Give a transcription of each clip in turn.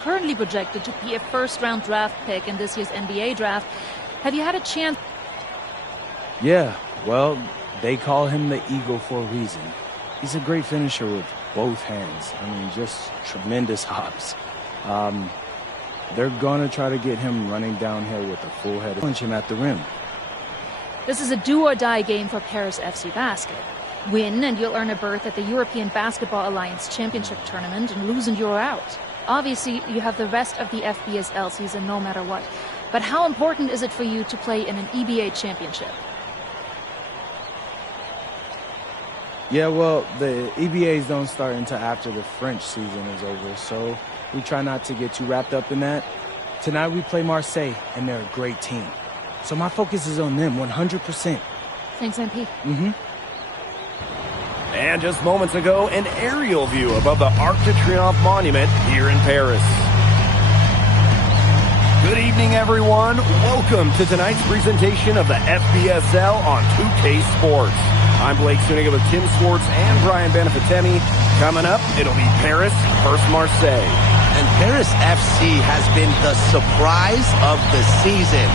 currently projected to be a first-round draft pick in this year's NBA draft. Have you had a chance? Yeah, well, they call him the Eagle for a reason. He's a great finisher with both hands. I mean, just tremendous hops. They're going to try to get him running downhill with a full head. Punch him at the rim. This is a do-or-die game for Paris FC Basket. Win and you'll earn a berth at the European Basketball Alliance Championship Tournament, and lose and you're out. Obviously, you have the rest of the FBSL season no matter what. But how important is it for you to play in an EBA championship? Yeah, well, the EBAs don't start until after the French season is over, so we try not to get too wrapped up in that. Tonight we play Marseille, and they're a great team. So my focus is on them 100%. Thanks, MP. And just moments ago, an aerial view above the Arc de Triomphe monument here in Paris. Good evening, everyone. Welcome to tonight's presentation of the FBSL on 2K Sports. I'm Blake Suniga with Tim Swartz and Brian Benefitemi. Coming up, it'll be Paris versus Marseille. And Paris FC has been the surprise of the season.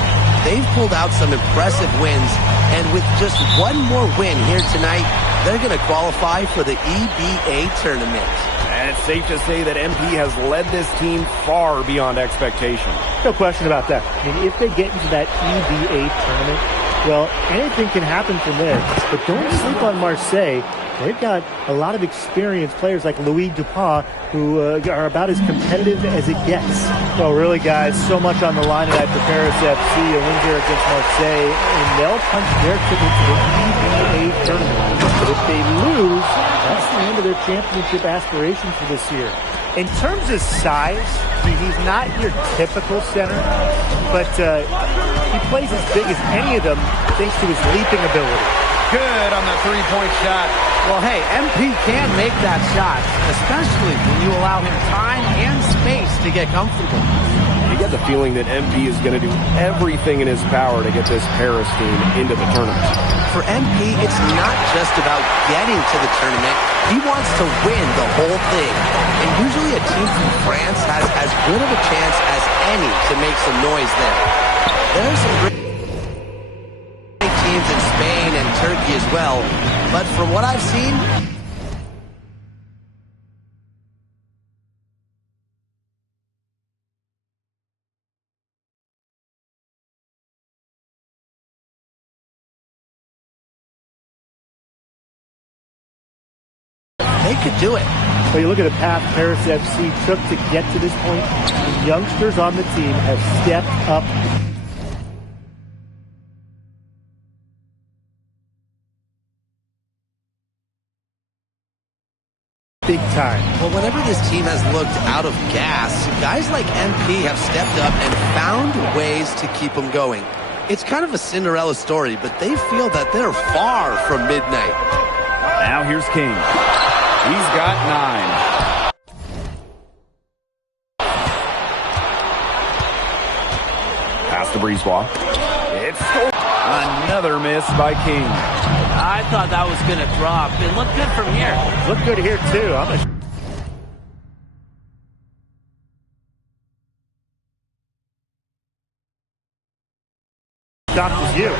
They've pulled out some impressive wins, and with just one more win here tonight, they're going to qualify for the EBA tournament. And it's safe to say that MP has led this team far beyond expectation. No question about that. I mean, if they get into that EBA tournament, well, anything can happen from there. But don't sleep on Marseille. They've got a lot of experienced players like Louis Dupont, who are about as competitive as it gets. Well, really, guys, so much on the line tonight for Paris FC. A win here against Marseille, and they'll punch their ticket to the EBA tournament. But if they lose, that's the end of their championship aspirations for this year. In terms of size, he's not your typical center, but he plays as big as any of them thanks to his leaping ability. Good on the three-point shot. Well, hey, MP can make that shot, especially when you allow him time and space to get comfortable. You get the feeling that MP is going to do everything in his power to get this Paris team into the tournament. For MP, it's not just about getting to the tournament. He wants to win the whole thing. And usually a team from France has as good of a chance as any to make some noise there. There's some great teams in Spain and Turkey as well, but from what I've seen, they could do it. Well, you look at the path Paris FC took to get to this point. The youngsters on the team have stepped up. Big time. Well, whenever this team has looked out of gas, guys like MP have stepped up and found ways to keep them going. It's kind of a Cinderella story, but they feel that they're far from midnight. Now here's King. He's got 9. Pass to Brisebois. It's another miss by King. I thought that was going to drop. It looked good from here. Looked good here, too. Stopped as you.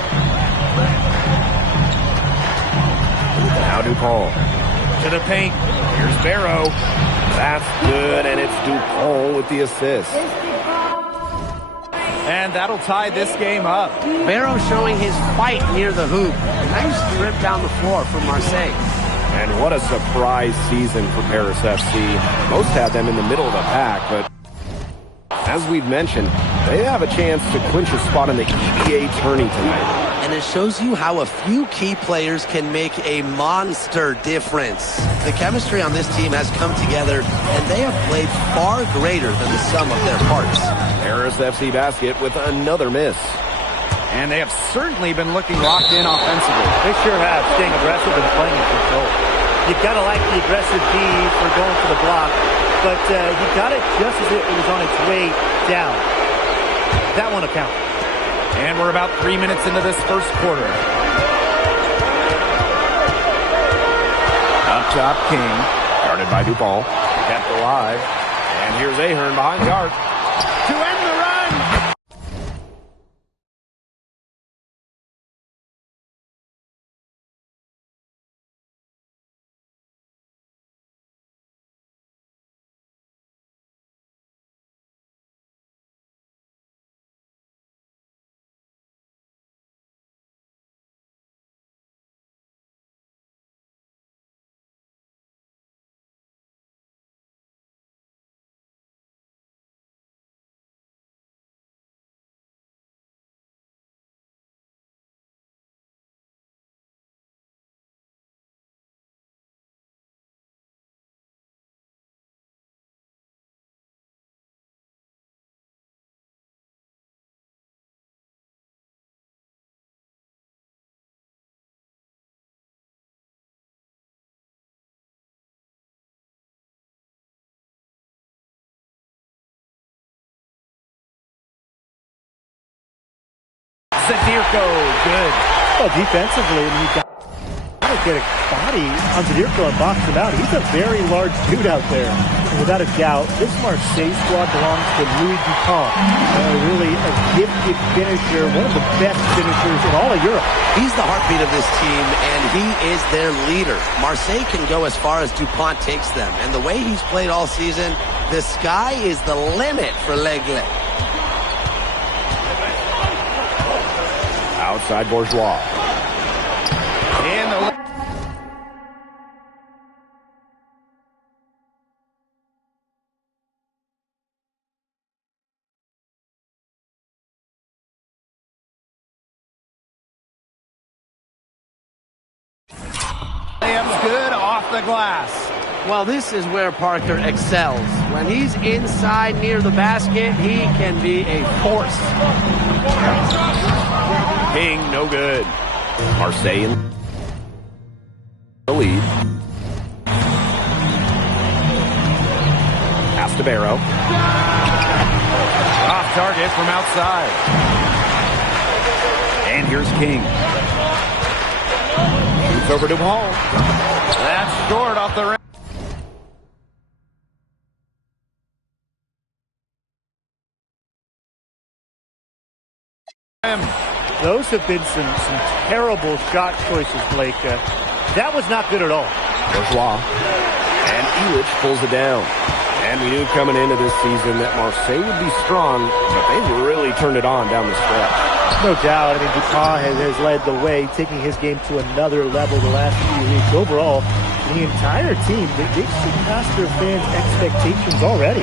Now DuPont. To the paint. Here's Barrow. That's good, and it's DuPont with the assist. And that'll tie this game up. Barrow showing his fight near the hoop. Nice trip down the floor from Marseille. And what a surprise season for Paris FC. Most had them in the middle of the pack, but as we've mentioned, they have a chance to clinch a spot in the EBA tourney tonight. And it shows you how a few key players can make a monster difference. The chemistry on this team has come together, and they have played far greater than the sum of their parts. Paris FC Basket with another miss. And they have certainly been looking locked in offensively. They sure have, staying aggressive and playing in control. You've got to like the aggressive D for going for the block, but he got it just as it was on its way down. That one will count. And we're about 3 minutes into this first quarter. Up top, King. Guarded by DuPont. Kept alive. And here's Ahern behind the arc to end the run. Zadirko, good. Well, defensively, he got to get a body on Zadirko and box him out. He's a very large dude out there. And without a doubt, this Marseille squad belongs to Louis Dupont. Really a gifted finisher, one of the best finishers in all of Europe. He's the heartbeat of this team, and he is their leader. Marseille can go as far as Dupont takes them. And the way he's played all season, the sky is the limit for L'Aigle. Outside Bourgeois. In the layup's good off the glass. Well, this is where Parker excels. When he's inside near the basket, he can be a force. King, no good. Marseille in the lead. Astabero. Off target from outside. And here's King. Shoots over to Hall. That's short off the rim. Those have been some terrible shot choices, Blake. That was not good at all. Bourgeois. And Illich pulls it down. And we knew coming into this season that Marseille would be strong, but they've really turned it on down the stretch. No doubt. I mean, Dupont has led the way, taking his game to another level the last few weeks. Overall, the entire team, they've surpassed their fans' expectations already.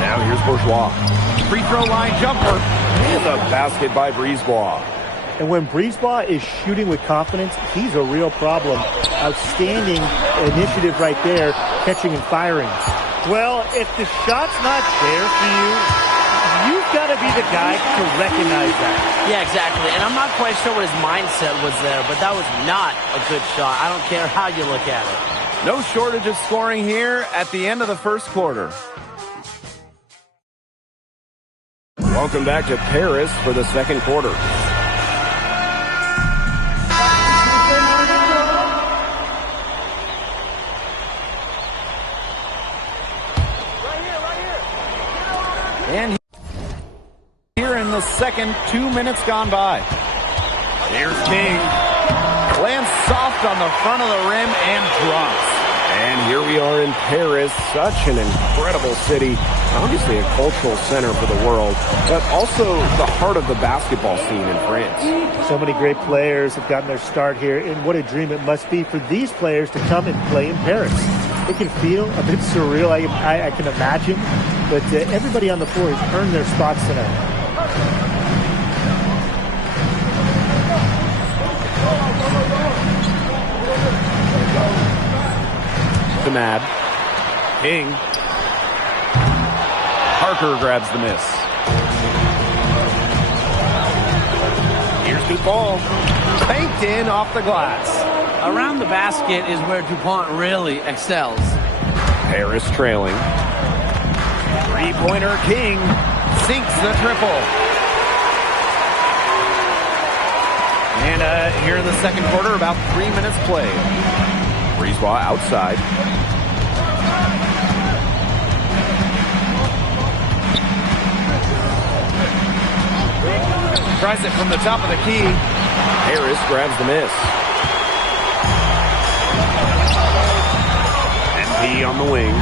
Now here's Bourgeois. Free throw line jumper. And the basket by Brisebois. And when Brisebois is shooting with confidence, he's a real problem. Outstanding initiative right there, catching and firing. Well, if the shot's not there for you, you've got to be the guy to recognize that. Yeah, exactly. And I'm not quite sure what his mindset was there, but that was not a good shot. I don't care how you look at it. No shortage of scoring here at the end of the first quarter. Welcome back to Paris for the second quarter. And here in the second, 2 minutes gone by. Here's King. Lands soft on the front of the rim and drops. And here we are in Paris, such an incredible city. Obviously a cultural center for the world, but also the heart of the basketball scene in France. So many great players have gotten their start here, and what a dream it must be for these players to come and play in Paris. It can feel a bit surreal, I can imagine, but everybody on the floor has earned their spots tonight. The Mad. King. Parker grabs the miss. Here's Dupont. Banked in off the glass. Around the basket is where Dupont really excels. Paris trailing. Three-pointer King sinks the triple. And here in the second quarter, about 3 minutes played. Brisebois outside. Tries it from the top of the key. Harris grabs the miss. MP on the wing.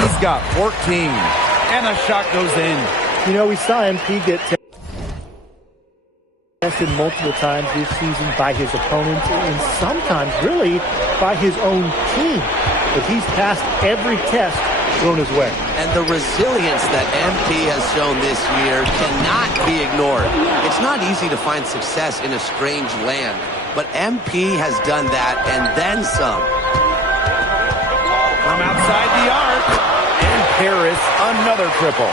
He's got 14. And the shot goes in. You know, we saw MP get tested multiple times this season by his opponents and sometimes really by his own team. But he's passed every test thrown his way. And the resilience that MP has shown this year cannot be ignored. It's not easy to find success in a strange land, but MP has done that and then some. From outside the arc, and Harris another triple.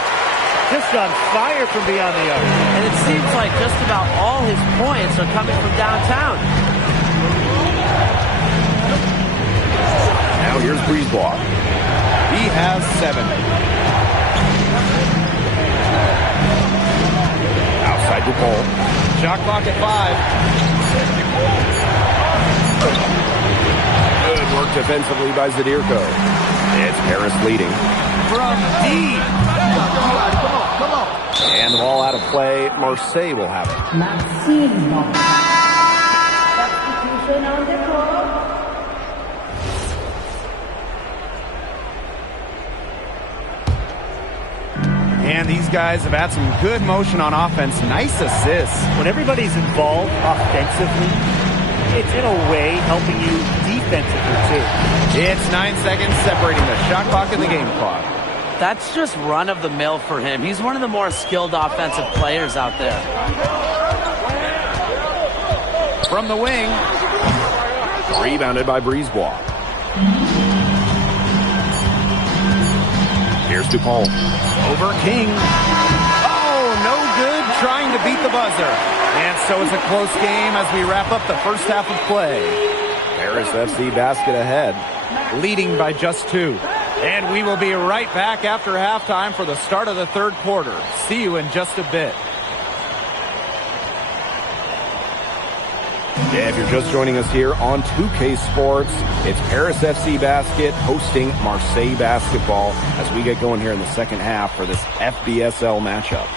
Just on fire from beyond the arc. And it seems like just about all his points are coming from downtown. Now here's Breezeball. He has 7. Outside to Cole. Shot clock at 5. Good work defensively by Zadirko. It's Paris leading. From deep. Come on. And the ball out of play. Marseille will have it. Maximo. Substitution on the court. And these guys have had some good motion on offense. Nice assists. When everybody's involved offensively, it's in a way helping you defensively too. It's 9 seconds separating the shot clock and the game clock. That's just run-of-the-mill for him. He's one of the more skilled offensive players out there. From the wing. Rebounded by Breezeball. Here's DuPont. Over King. Oh, no good. Trying to beat the buzzer. And so it's a close game as we wrap up the first half of play. Paris FC basket ahead, leading by just 2. And we will be right back after halftime for the start of the third quarter. See you in just a bit. Yeah, if you're just joining us here on 2K Sports, it's Paris FC Basket hosting Marseille Basketball as we get going here in the second half for this FBSL matchup.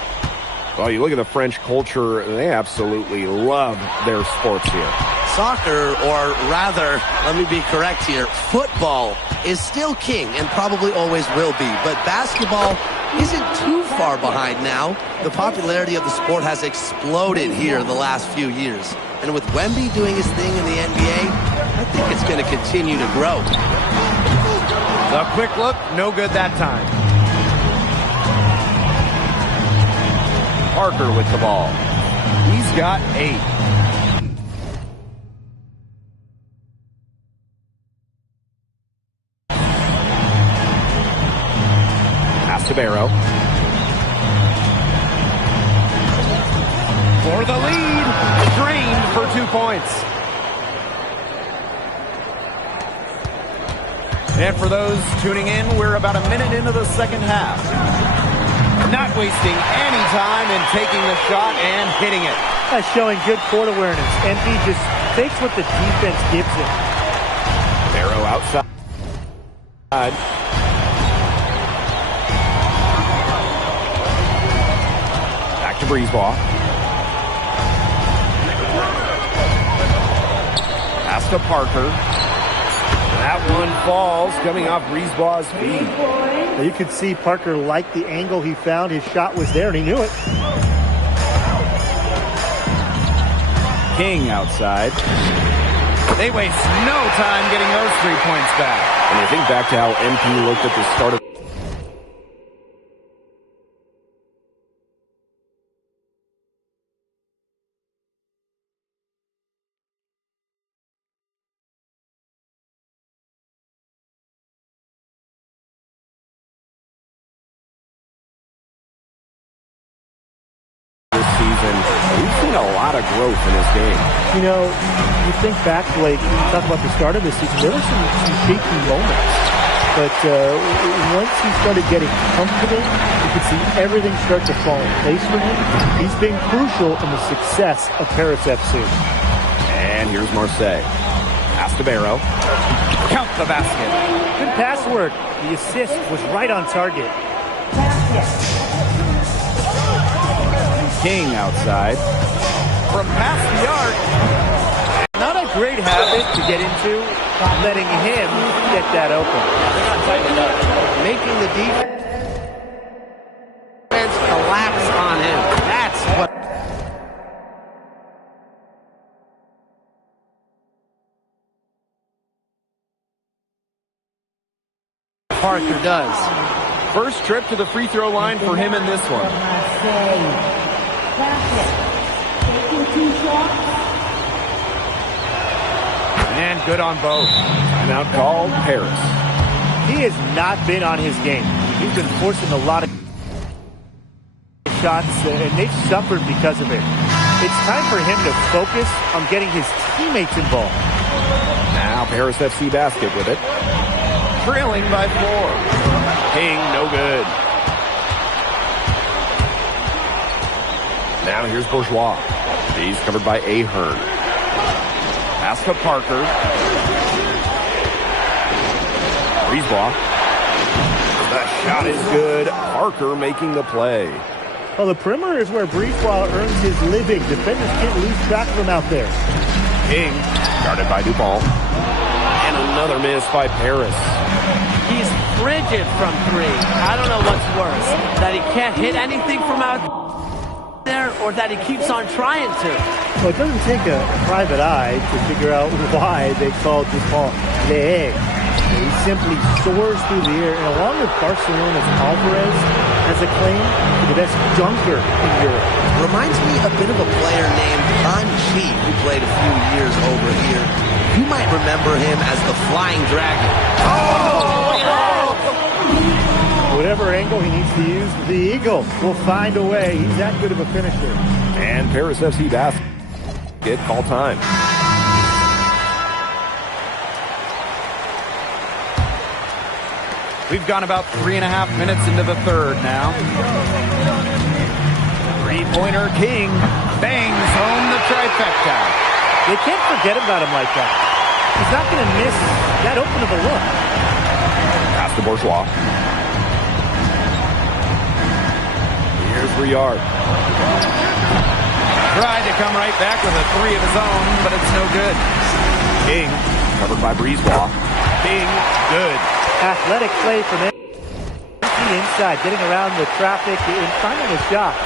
Well, you look at the French culture, they absolutely love their sports here. Soccer, or rather, let me be correct here, football is still king and probably always will be, but basketball isn't too far behind now. The popularity of the sport has exploded here the last few years. And with Wemby doing his thing in the NBA, I think it's going to continue to grow. The quick look, no good that time. Parker with the ball. He's got 8. Pass to Barrow. For the lead, drained for 2 points. And for those tuning in, we're about a minute into the second half. Not wasting any time in taking the shot and hitting it. That's showing good court awareness. MP just takes what the defense gives him. Barrow outside. Back to Breezeball. Pass to Parker. That one falls, coming off Breezeball's feet. Now you could see Parker liked the angle he found. His shot was there, and he knew it. King outside. They waste no time getting those 3 points back. And you think back to how MP looked at the start of season. We've seen a lot of growth in this game. You know, you think back, Blake, you talk about the start of the season, there were some shaky moments. But once he started getting confident, you could see everything start to fall in place for him. He's been crucial in the success of Paris FC. And here's Marseille. Pass to Barrow. Count the basket. Good pass work. The assist was right on target. King outside. From past the arc. Not a great habit to get into, letting him get that open. Making the defense collapse on him. That's what Parker does. First trip to the free throw line for him in this one. And good on both. Timeout called Paris. He has not been on his game. He's been forcing a lot of shots, and they've suffered because of it. It's time for him to focus on getting his teammates involved. Now Paris FC basket with it. Trailing by 4. King, no good. Now here's Bourgeois. He's covered by Ahern. Pass to Parker. Brisebois. The shot is good. Parker making the play. Well, the perimeter is where Brisebois earns his living. Defenders can't lose track of him out there. King, guarded by Dupont. And another miss by Paris. He's frigid from 3. I don't know what's worse, that he can't hit anything from out there or that he keeps on trying to. Well, it doesn't take a private eye to figure out why they called Dupont Le Egg. He simply soars through the air, and along with Barcelona's Alvarez, has a claim to the best dunker in Europe. Reminds me a bit of a player named Han Chi, who played a few years over here. You might remember him as the Flying Dragon. Whatever angle he needs to use, the Eagle will find a way. He's that good of a finisher. And Paris FC basket. Call time. We've gone about 3.5 minutes into the third now. Three-pointer King bangs home the trifecta. They can't forget about him like that. He's not going to miss that open of a look. Pass to Bourgeois. Here's Riard. Tried to come right back with a 3 of his own, but it's no good. King, covered by Brisebois. King, good. Athletic play from him. Inside, getting around the traffic and finding his shots.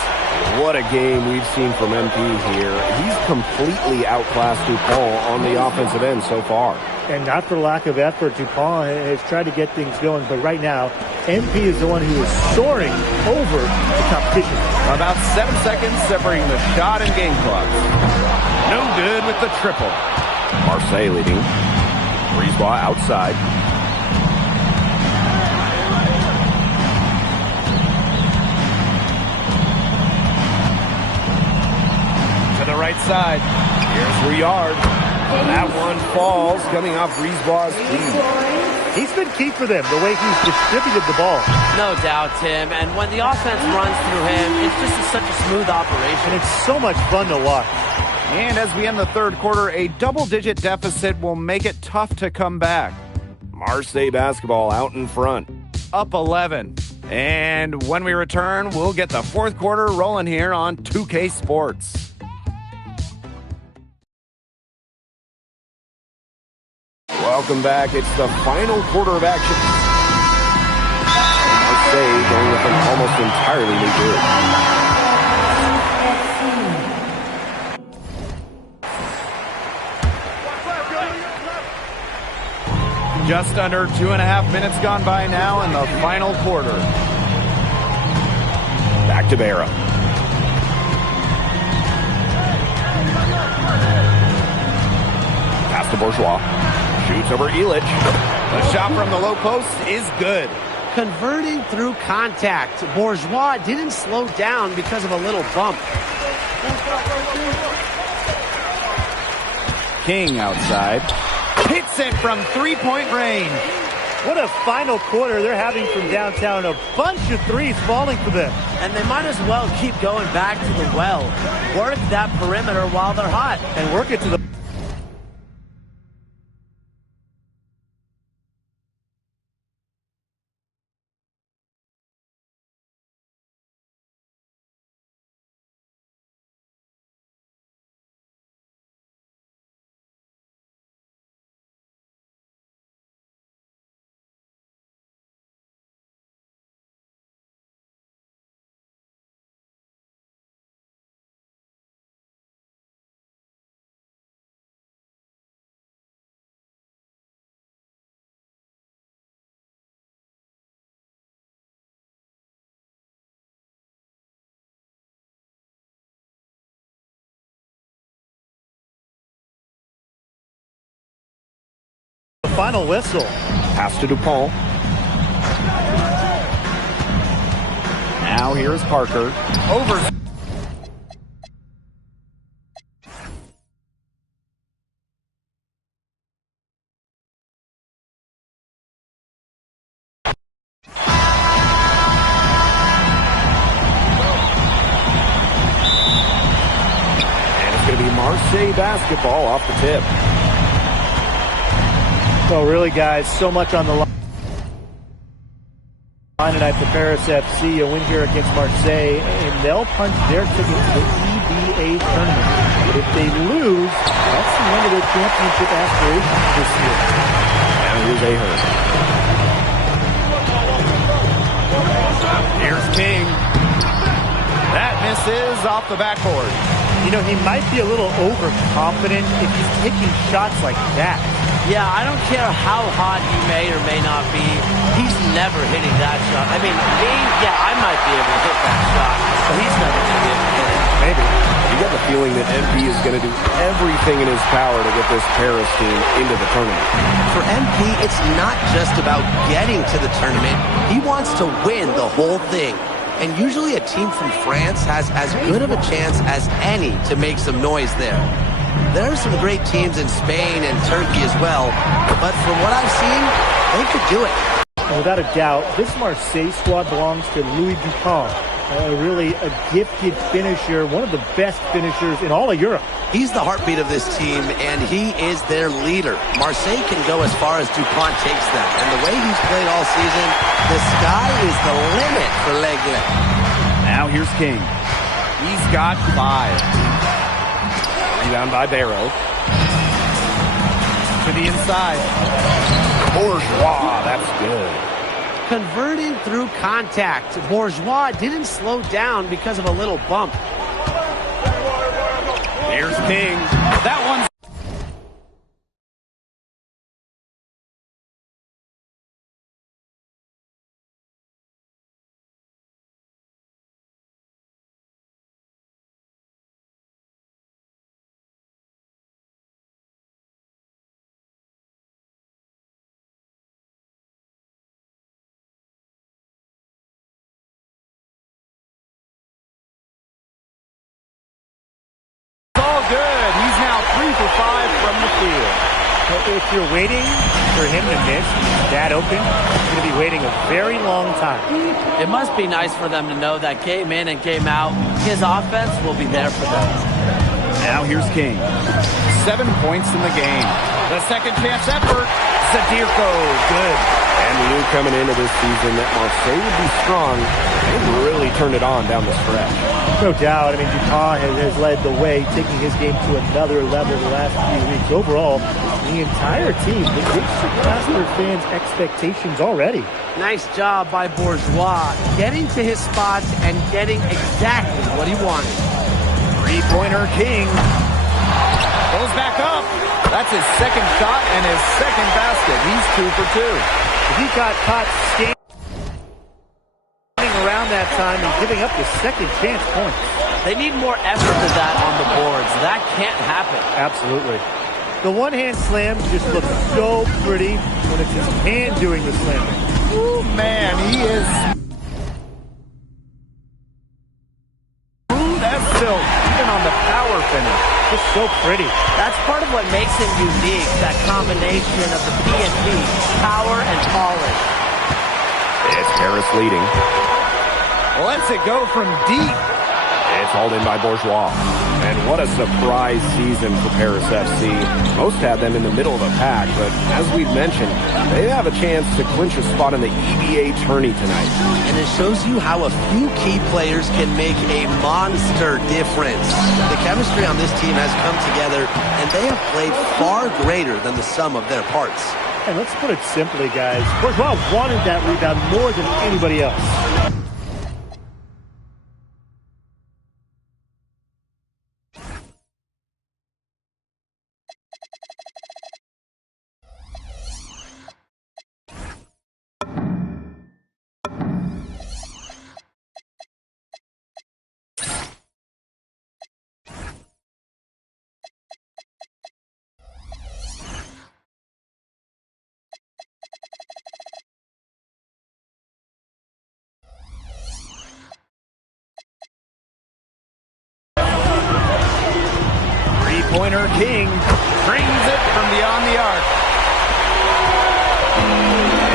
What a game we've seen from MP here. He's completely outclassed Dupont on the offensive end so far. And not for lack of effort, Dupont has tried to get things going, but right now, MP is the one who is soaring over the competition. About 7 seconds separating the shot and game clock. No good with the triple. Marseille leading. Brisebois outside. To the right side. Here's Riard. That one falls, coming off Brisebois' feet. He's been key for them, the way he's distributed the ball. No doubt, Tim. And when the offense runs through him, it's just such a smooth operation. And it's so much fun to watch. And as we end the third quarter, a double-digit deficit will make it tough to come back. Marseille basketball out in front, up 11. And when we return, we'll get the fourth quarter rolling here on 2K Sports. Welcome back. It's the final quarter of action. Marseille going with an almost entirely new group. Just under 2.5 minutes gone by now in the final quarter. Back to Berra. Pass to Bourgeois. Shoots over Illich. The shot from the low post is good. Converting through contact. Bourgeois didn't slow down because of a little bump. King outside. Hits it from three-point range. What a final quarter they're having from downtown. A bunch of threes falling for them. And they might as well keep going back to the well. Work that perimeter while they're hot. And work it to the final whistle. Pass to DuPont. Now here's Parker. Over. Marseille basketball off the tip. Well, really, guys, so much on the line tonight for Paris FC. A win here against Marseille, and they'll punch their ticket to the EBA tournament. But if they lose, that's the end of their championship aspirations this year. And here's Ahern. Here's King. That misses off the backboard. You know, he might be a little overconfident if he's taking shots like that. Yeah, I don't care how hot he may or may not be. He's never hitting that shot. I mean, I might be able to hit that shot, but he's never going to be able to hit it. Maybe. You get the feeling that MP is going to do everything in his power to get this Paris team into the tournament. For MP, it's not just about getting to the tournament. He wants to win the whole thing. And usually a team from France has as good of a chance as any to make some noise there. There are some great teams in Spain and Turkey as well, but from what I've seen, they could do it. Without a doubt, this Marseille squad belongs to Louis Dupont. Really a gifted finisher, one of the best finishers in all of Europe. He's the heartbeat of this team, and he is their leader. Marseille can go as far as Dupont takes them, and the way he's played all season, the sky is the limit for L'Aigle. Now here's King. He's got 5. Rebound by Barrow. To the inside. Bourgeois, that's good. Converting through contact. Bourgeois didn't slow down because of a little bump. Here's King. That one's... good. He's now 3 for 5 from the field. If you're waiting for him to miss that open, you're going to be waiting a very long time. It must be nice for them to know that game in and game out, his offense will be there for them. Now here's King. 7 points in the game. The second chance effort. Zadirko, good. And we knew coming into this season that Marseille would be strong. They really turned it on down the stretch. No doubt. I mean, Dupont has led the way, taking his game to another level the last few weeks. Overall, the entire team, they've surpassed their fans' expectations already. Nice job by Bourgeois, getting to his spots and getting exactly what he wanted. Three-pointer King. Goes back up. That's his second shot and his second basket. He's 2 for 2. He got caught standing around that time and giving up the second chance points. They need more effort than that on the boards. That can't happen. Absolutely. The one-hand slam just looks so pretty when it's his hand doing the slamming. Ooh, man, he is smooth as silk, even on the power finish. Just so pretty. That's part of what makes him unique, that combination of the P&P, power and polish. It's Paris leading. Lets it go from deep. It's hauled in by Bourgeois. And what a surprise season for Paris FC. Most had them in the middle of the pack, but as we've mentioned, they have a chance to clinch a spot in the EBA tourney tonight. And it shows you how a few key players can make a monster difference. The chemistry on this team has come together, and they have played far greater than the sum of their parts. And let's put it simply, guys. Bourgeois wanted that rebound more than anybody else. Three-pointer King brings it from beyond the arc.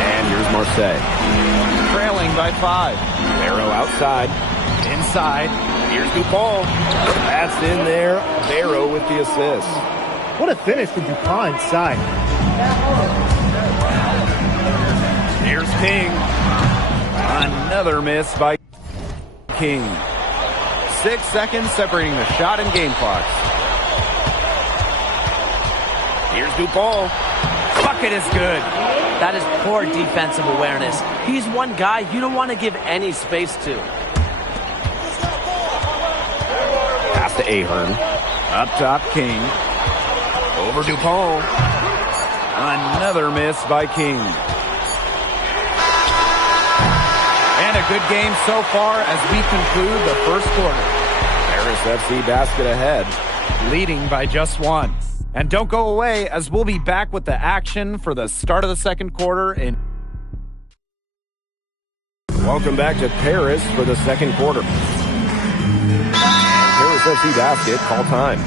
And here's Marseille. Trailing by 5. Barrow outside. Inside. Here's Dupont. That's in there. Barrow with the assist. What a finish from Dupont inside. Here's King. Another miss by King. 6 seconds separating the shot and game clocks. Here's Dupont. Bucket is good. That is poor defensive awareness. He's one guy you don't want to give any space to. Pass to Ahern. Up top, King. Over Dupont. Another miss by King. And a good game so far as we conclude the first quarter. Paris FC basket ahead, leading by just 1. And don't go away, as we'll be back with the action for the start of the second quarter. Welcome back to Paris for the second quarter. Paris FC basket, call time.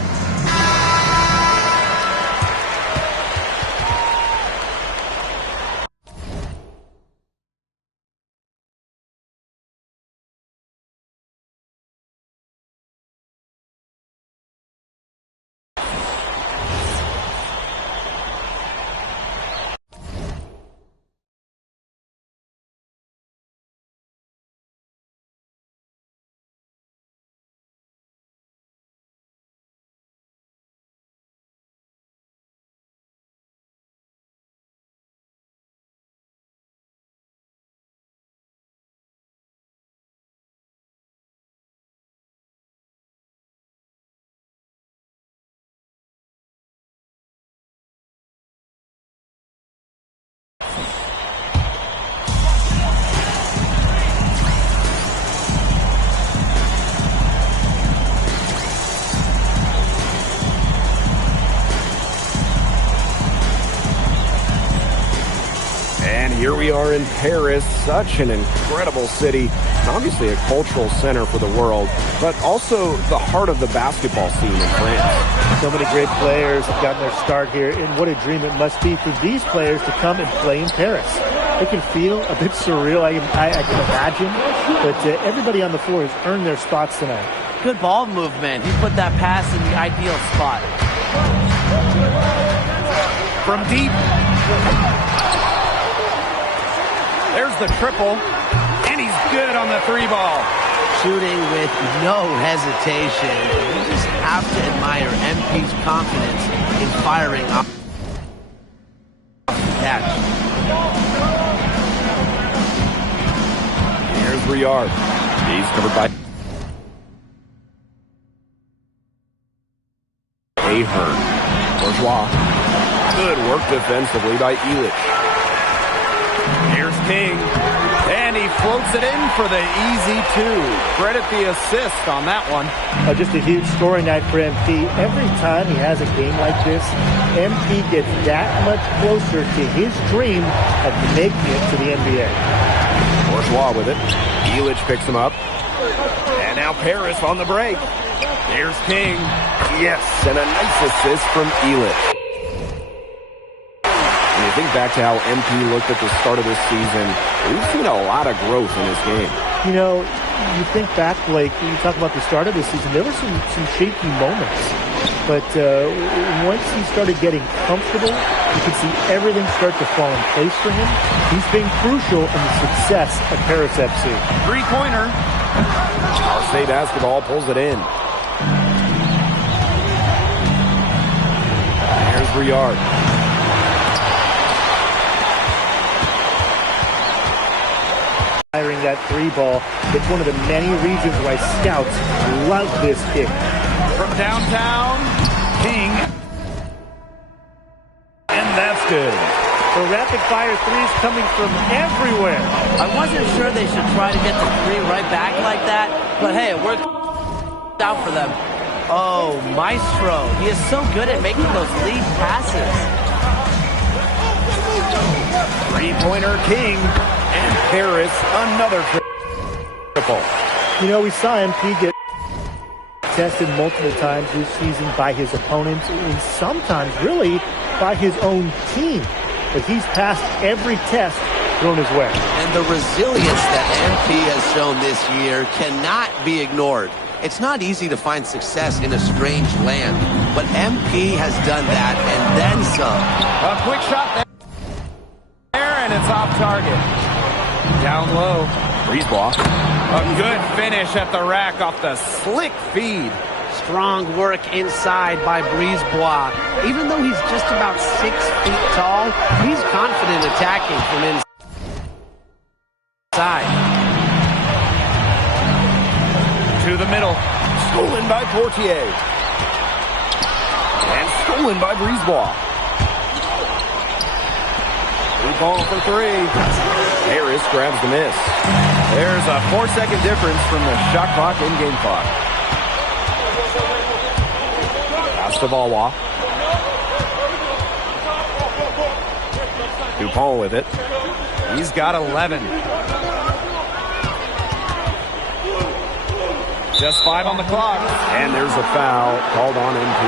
Here we are in Paris, such an incredible city, and obviously a cultural center for the world, but also the heart of the basketball scene in France. So many great players have gotten their start here, and what a dream it must be for these players to come and play in Paris. It can feel a bit surreal, I can imagine, but everybody on the floor has earned their spots tonight. Good ball movement. He put that pass in the ideal spot. From deep. There's the triple, and he's good on the 3-ball. Shooting with no hesitation. You just have to admire MP's confidence in firing off the catch. Here's Riard. He's covered by Ahern. Bourgeois. Good work defensively by Elich. Here's King, and he floats it in for the easy 2. Credit the assist on that one. Just a huge scoring night for MP. Every time he has a game like this, MP gets that much closer to his dream of making it to the NBA. Bourgeois with it. Elich picks him up. And now Paris on the break. Here's King. Yes, and a nice assist from Elich. Think back to how MP looked at the start of this season. We've seen a lot of growth in his game. You know, you think back, Blake, when you talk about the start of this season, there were some shaky moments. But once he started getting comfortable, you could see everything start to fall in place for him. He's been crucial in the success of Paris FC. Three-pointer. Marseille basketball pulls it in. Here's Riard. Firing that 3-ball. It's one of the many reasons why scouts love this kick. From downtown, King. And that's good. The rapid-fire threes coming from everywhere. I wasn't sure they should try to get the 3 right back like that, but hey, it worked out for them. Oh, Maestro. He is so good at making those lead passes. Three-pointer King. And Paris, another triple. You know, we saw MP get tested multiple times this season by his opponents and sometimes really by his own team. But he's passed every test thrown his way. And the resilience that MP has shown this year cannot be ignored. It's not easy to find success in a strange land, but MP has done that and then some. A quick shot there, and it's off target. Down low. Brisebois. A good finish at the rack off the slick feed. Strong work inside by Brisebois. Even though he's just about 6 feet tall, he's confident attacking from inside. To the middle. Stolen by Portier. And stolen by Brisebois. Blue ball for 3. Harris grabs the miss. There's a 4-second difference from the shot clock and game clock. Pass to Valois. Dupont with it. He's got 11. Just 5 on the clock. And there's a foul called on MP.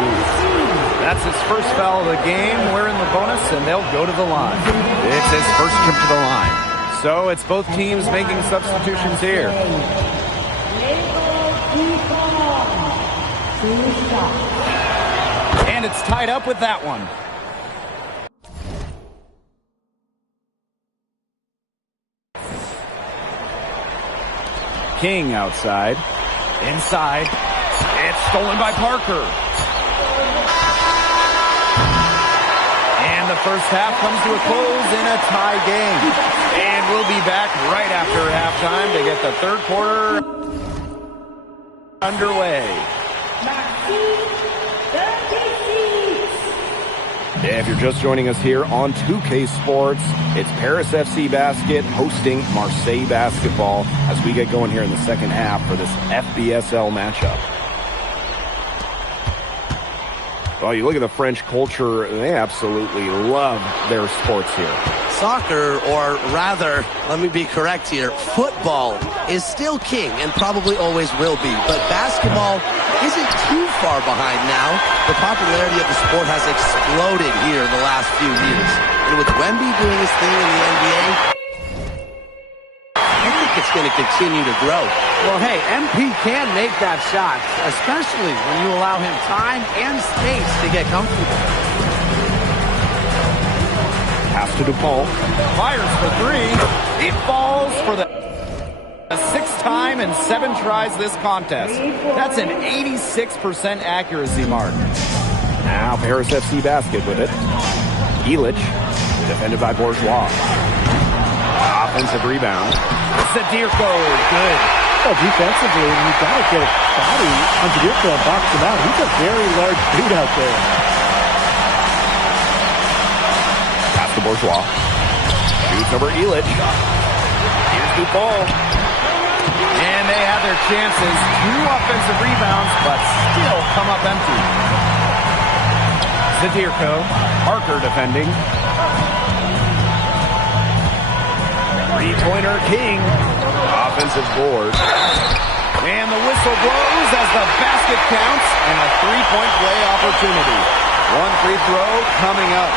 That's his first foul of the game. We're in the bonus, and they'll go to the line. It's his first trip to the line. So it's both teams making substitutions here. And it's tied up with that one. King outside. Inside. It's stolen by Parker. And the first half comes to a close in a tie game. And we'll be back right after halftime to get the third quarter underway. If you're just joining us here on 2K Sports, it's Paris FC Basket hosting Marseille Basketball as we get going here in the second half for this FBSL matchup. Well, you look at the French culture, they absolutely love their sports here. Soccer, or rather, let me be correct here, football is still king and probably always will be. But basketball isn't too far behind now. The popularity of the sport has exploded here in the last few years. And with Wemby doing his thing in the NBA, I think it's going to continue to grow. Well, hey, MP can make that shot, especially when you allow him time and space to get comfortable. Pass to Dupont. Fires for 3. He falls for the 6th time in 7 tries this contest. That's an 86% accuracy mark. Now Paris FC Basket with it. Illich, defended by Bourgeois. Offensive rebound. Zadirko, good. Well, defensively, you've got to get a body on Zadirko and box him out. He's a very large dude out there. To Bourgeois. Shoots over Illich. Here's Dupont. And they have their chances. 2 offensive rebounds, but still come up empty. Zadirko. Parker defending. 3-pointer King. Offensive board. And the whistle blows as the basket counts and a 3-point play opportunity. 1 free throw coming up.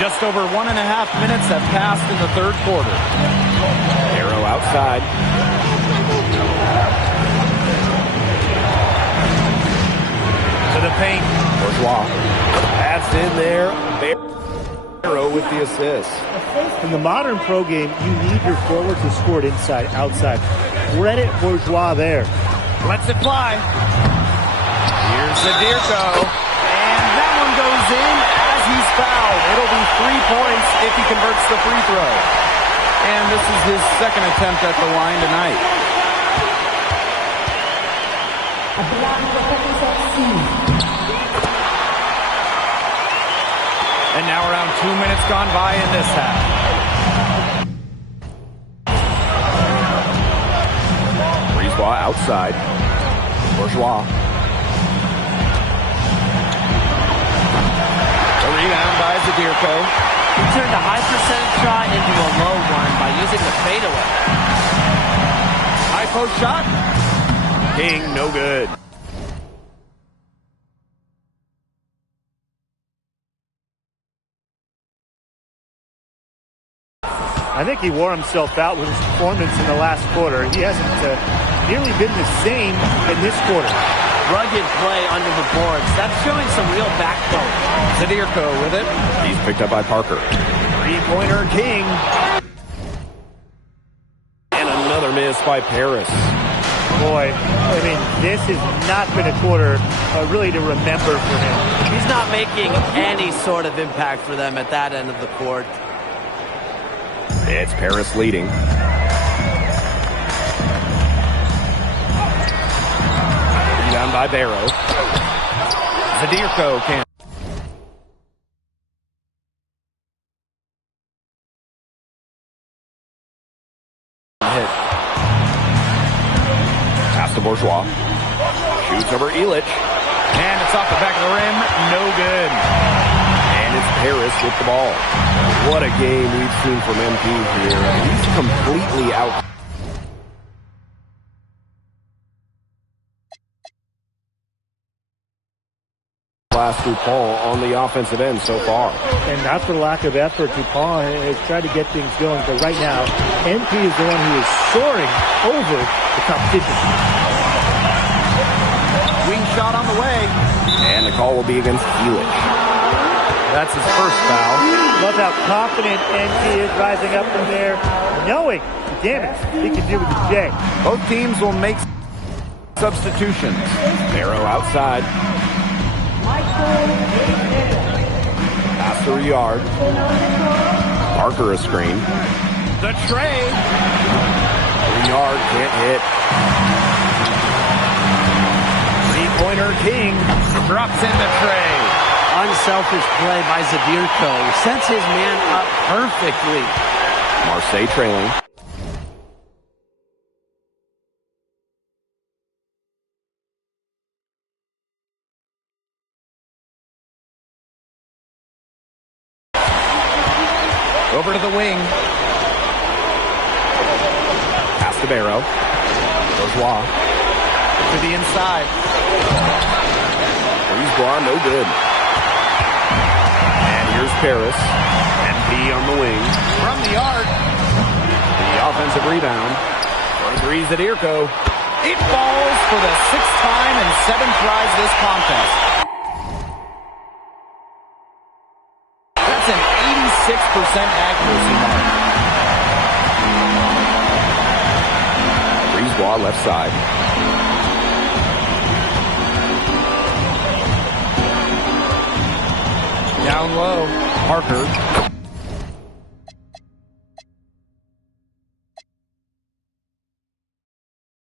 Just over 1.5 minutes have passed in the third quarter. Arrow outside. To the paint. Bourgeois. Pass in there. Arrow with the assist. In the modern pro game, you need your forward to score it inside, outside. Credit Bourgeois there. Lets it fly. Here's Zadirko. And that one goes in as he's fouled. It'll be 3 points if he converts the free throw. And this is his second attempt at the line tonight. And now around 2 minutes gone by in this half. Brisebois outside. Bourgeois. Rebound by Zadirko. He turned a high percentage shot into a low one by using the fadeaway. High post shot. King, no good. I think he wore himself out with his performance in the last quarter. He hasn't nearly been the same in this quarter. Rugged play under the boards. That's showing some real backbone. Zadirko with it. He's picked up by Parker. Three-pointer King. And another miss by Paris. Boy, I mean, this has not been a quarter really to remember for him. He's not making any sort of impact for them at that end of the court. It's Paris leading. Rebound by Barrow. Zadirko can't. Hit. Pass to Bourgeois. Shoots over Illich. And it's off the back of the rim. No good. And it's Paris with the ball. What a game we've seen from MP here. He's completely out. Last DuPont on the offensive end so far. And not for lack of effort, DuPont has tried to get things going, but right now, MP is the one who is soaring over the competition. Wing shot on the way. And the call will be against Illich. That's his first foul. Love how confident MP is rising up from there, knowing the damage he can do with the J. Both teams will make substitutions. Barrow outside. Pass to Riyard. Parker a screen. The tray. Riyard can't hit. Three-pointer King drops in the tray. Unselfish play by Zadirko. Sets his man up perfectly. Marseille trailing. Over to the wing. Pass to Barrow. Bourgeois. To the inside. Bourgeois, no good. And here's Paris. MP on the wing. From the arc. The offensive rebound. For three, Zadirko. It falls for the sixth time in 7 tries this contest. That's an 86% accuracy mark. Brisebois left side. Down low, Parker.